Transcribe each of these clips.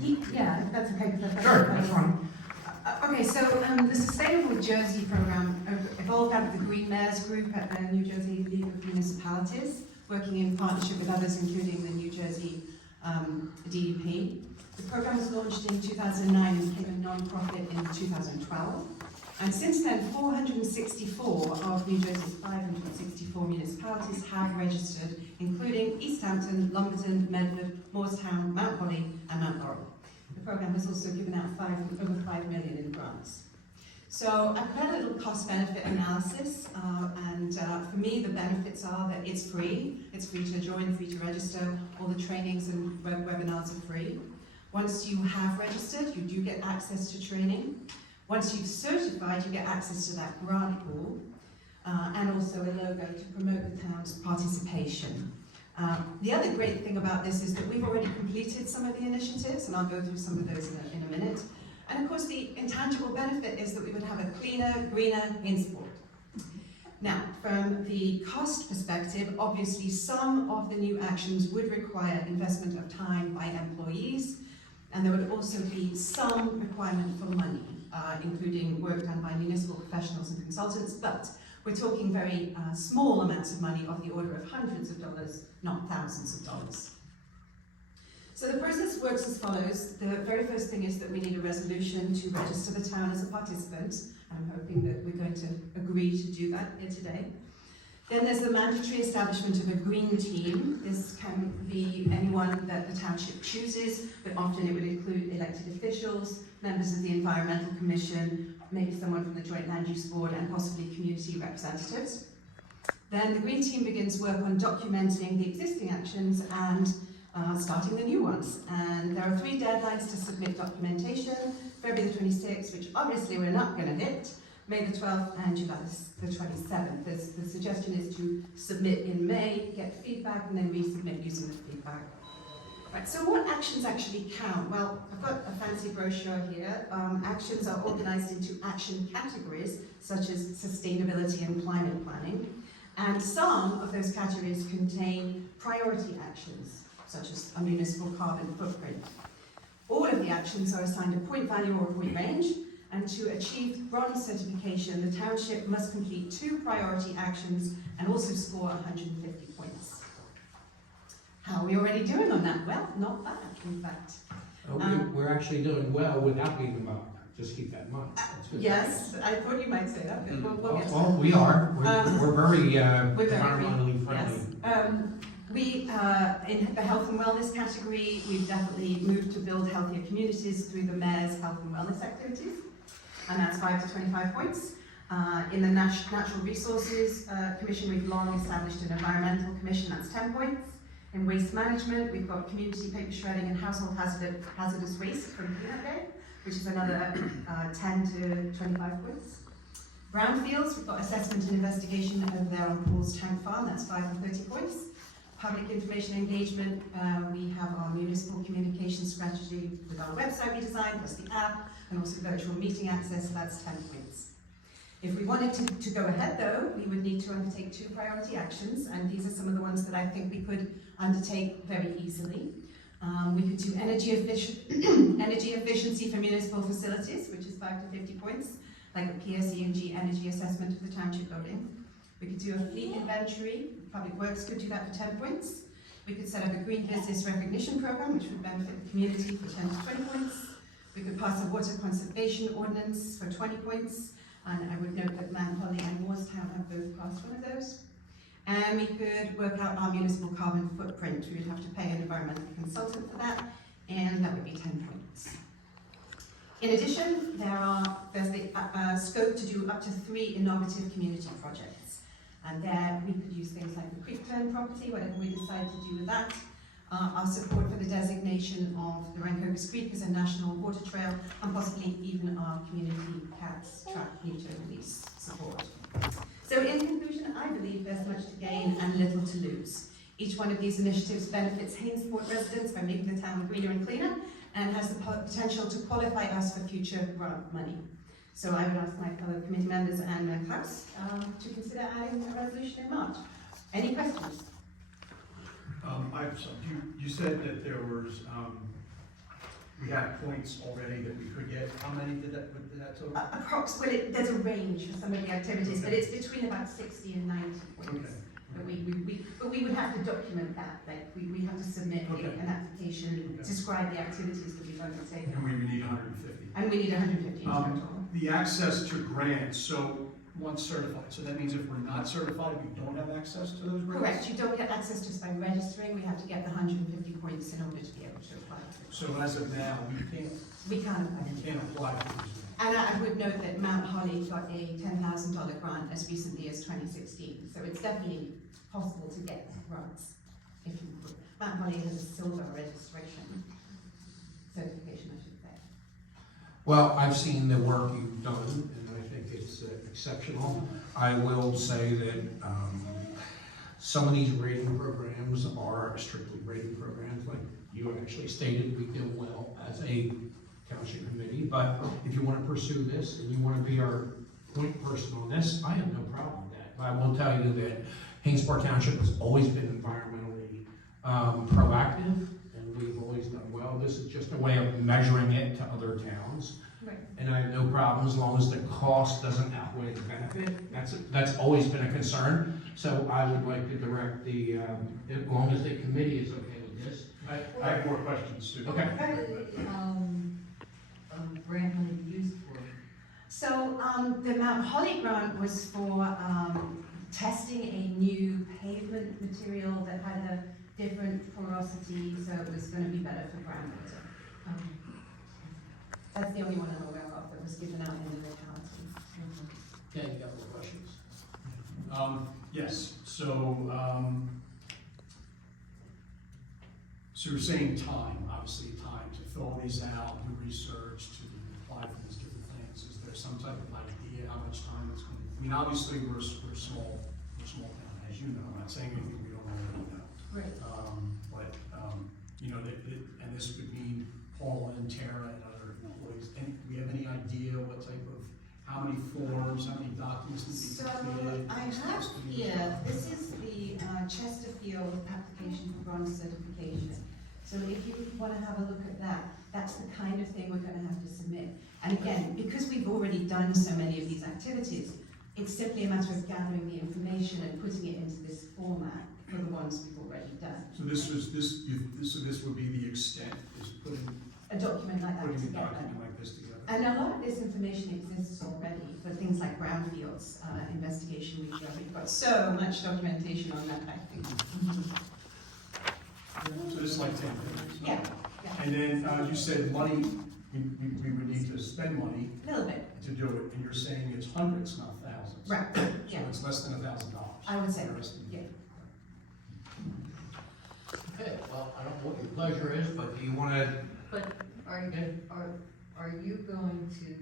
Yeah, if that's okay. Sure, that's fine. Okay, so the Sustainable Jersey program evolved out of the Green Mayors Group at the New Jersey League of Municipalities, working in partnership with others, including the New Jersey DEP. The program was launched in 2009 and became a non-profit in 2012. And since then, 464 of New Jersey's 564 municipalities have registered, including East Hampton, Lumberton, Medford, Moorestown, Mount Holly, and Mount Laurel. The program has also given out over $5 million in grants. So I've done a little cost-benefit analysis, and for me, the benefits are that it's free. It's free to join, free to register. All the trainings and webinars are free. Once you have registered, you do get access to training. Once you've certified, you get access to that grant pool, and also a logo to promote the town's participation. The other great thing about this is that we've already completed some of the initiatives, and I'll go through some of those in a minute. And of course, the intangible benefit is that we would have a cleaner, greener Hainesport. Now, from the cost perspective, obviously some of the new actions would require investment of time by employees, and there would also be some requirement for money, including work done by municipal professionals and consultants, but we're talking very small amounts of money of the order of hundreds of dollars, not thousands of dollars. So the process works as follows. The very first thing is that we need a resolution to register the town as a participant. I'm hoping that we're going to agree to do that here today. Then there's the mandatory establishment of a green team. This can be anyone that the township chooses, but often it would include elected officials, members of the Environmental Commission, maybe someone from the Joint Land Use Board, and possibly community representatives. Then the green team begins work on documenting the existing actions and starting the new ones. And there are 3 deadlines to submit documentation: February the 26th, which obviously we're not going to hit, May the 12th, and July the 27th. The suggestion is to submit in May, get feedback, and then resubmit using the feedback. Right, so what actions actually count? Well, I've got a fancy brochure here. Actions are organized into action categories, such as sustainability and climate planning. And some of those categories contain priority actions, such as a municipal carbon footprint. All of the actions are assigned a point value or a point range, and to achieve bronze certification, the township must complete 2 priority actions and also score 150 points. How are we already doing on that? Well, not bad, in fact. We're actually doing well without being involved. Just keep that in mind. Yes, I thought you might say that, but we'll get to Oh, that. we are. We're very We're very environmentally friendly. Yes. We, in the health and wellness category, we've definitely moved to build healthier communities through the Mayor's health and wellness activities, and that's 5 to 25 points. In the Natural Resources Commission, we've long established an environmental commission, that's 10 points. In waste management, we've got community paper shredding and household hazardous waste from Peanut Day, which is another 10 to 25 points. Brownfields, we've got assessment and investigation over there on Paul's Tank Farm, that's 5 to 30 points. Public information engagement, we have our municipal communication strategy with our website redesign, plus the app, and also virtual meeting access, so that's 10 points. If we wanted to go ahead though, we would need to undertake 2 priority actions, and these are some of the ones that I think we could undertake very easily. We could do energy efficiency for municipal facilities, which is 5 to 50 points, like a PSE&G energy assessment of the township building. We could do a fleet inventory. Public Works could do that for 10 points. We could set up a green business recognition program, which would benefit the community for 10 to 20 points. We could pass a water conservation ordinance for 20 points. And I would note that Mount Holly and Moorestown have both passed one of those. And we could work out our municipal carbon footprint. We would have to pay an environmental consultant for that, and that would be 10 points. In addition, there's the scope to do up to 3 innovative community projects. And there we could use things like the Creek Turn property, whatever we decide to do with that. Our support for the designation of the Rancocas Creek as a national water trail, and possibly even our community cats track neuter release support. So in conclusion, I believe there's much to gain and little to lose. Each one of these initiatives benefits Hainesport residents by making the town greener and cleaner, and has the potential to qualify us for future grant money. So I would ask my fellow committee members and Klaus to consider adding a resolution in March. Any questions? I have some. You said that there was, we got points already that we could get. How many did that total? Approximately, there's a range for some of the activities, but it's between about 60 and 90 points. Okay. But we would have to document that, like we have to submit Okay. an application, Okay. describe the activities that we've undertaken. And we would need 150. And we need 150 in total. The access to grants, so once certified, so that means if we're not certified, we don't have access to those grants? Correct, you don't get access just by registering, we have to get the 150 points in order to be able to apply. So as of now, We can't apply. we can't apply for these grants. And I would note that Mount Holly got a $10,000 grant as recently as 2016, so it's definitely possible to get grants if you would. Mount Holly has a silver registration, certification I should say. Well, I've seen the work you've done, and I think it's exceptional. I will say that some of these rating programs are strictly rating programs, like you actually stated, we do well as a township committee, but if you want to pursue this and you want to be our point person on this, I have no problem with that. But I will tell you that Hainesport Township has always been environmentally proactive, and we've always done well. This is just a way of measuring it to other towns. Right. And I have no problem as long as the cost doesn't outweigh the benefit. That's always been a concern. So I would like to direct the, as long as the committee is okay with this. I have more questions too. Okay. Grant money used for? So the Mount Holly grant was for testing a new pavement material that had a different porosity, so it was going to be better for groundwater. That's the only one I'm aware of that was given out in the locality. Yeah, you got more questions? Yes, so you're saying time, obviously time to fill these out, do research, to apply for these different things. Is there some type of idea how much time it's going to, I mean, obviously we're small town, as you know, I'm not saying anything we don't already know. Right. But, you know, and this would mean Paula and Tara and other employees, and do we have any idea what type of, how many forms, how many documents need to be So completed? I have here, this is the Chesterfield application for bronze certification. So if you want to have a look at that, that's the kind of thing we're going to have to submit. And again, because we've already done so many of these activities, it's simply a matter of gathering the information and putting it into this format for the ones we've already done. So this would be the extent, is putting A document like that a together. document like this together? And a lot of this information exists already for things like brownfields investigation. We've got so much documentation on that back thing. So this is like 10 pages? Yeah, yeah, And then you said money, we would need to spend money a little bit, to do it, and you're saying it's hundreds, not thousands. right, So yeah, it's less than $1,000. I would say, You're estimating. yeah. Okay, well, I don't know what your pleasure is, but do you want to? But are you going to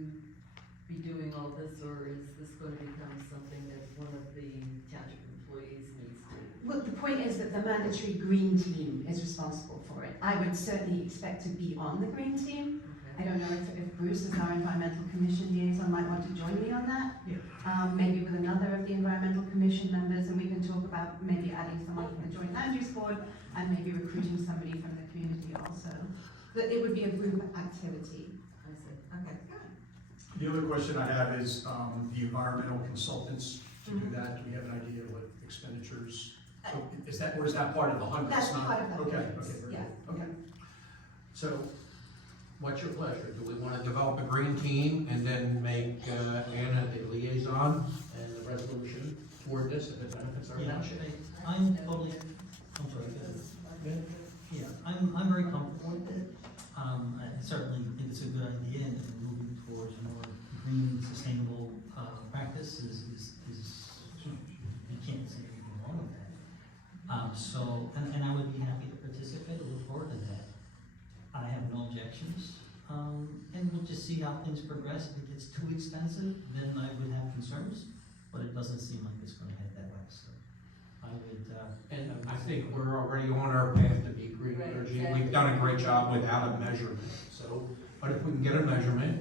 be doing all this, or is this going to become something that one of the township employees needs to? Well, the point is that the mandatory green team is responsible for it. I would certainly expect to be on the green team. I don't know if Bruce, as our environmental commission liaison, might want to join me on that. Yeah. Maybe with another of the environmental commission members, and we can talk about maybe adding someone from the joint land use board and maybe recruiting somebody from the community also. That it would be a group activity. I said, okay. The other question I have is the environmental consultants to do that. Do we have an idea what expenditures? So is that, or is that part of the hundreds? That's not- part of the Okay, hundreds, okay, very yeah. good. Okay. So, what's your pleasure? Do we want to develop a green team and then make Anna the liaison and the resolution for this if it benefits our Yeah, township? I'm totally, I'm sorry, go ahead. Yeah, I'm very comfortable with it. I certainly think it's a good idea, and moving towards more green, sustainable, practice is, you can't say anything wrong with that. And I would be happy to participate, I look forward to that. I have no objections, and we'll just see how things progress. If it gets too expensive, then I would have concerns, but it doesn't seem like it's gonna head that way, so I would, And I think we're already on our path to be green Right, energy. exactly. We've done a great job without a measurement. So, but if we can get a measurement,